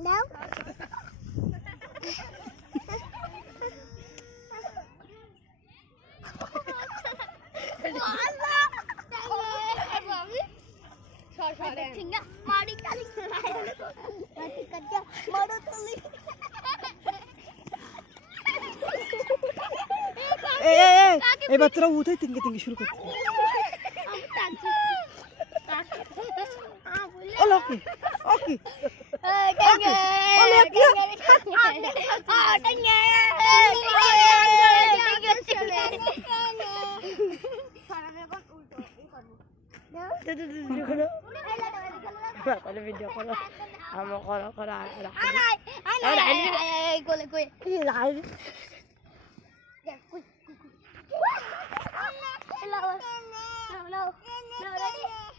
Đâu? এই বাচ্চারা উঠে তিনকে তিনকে শুরু করছে ওকে ওকে ভিডিও করো আমার করো করো No, ready?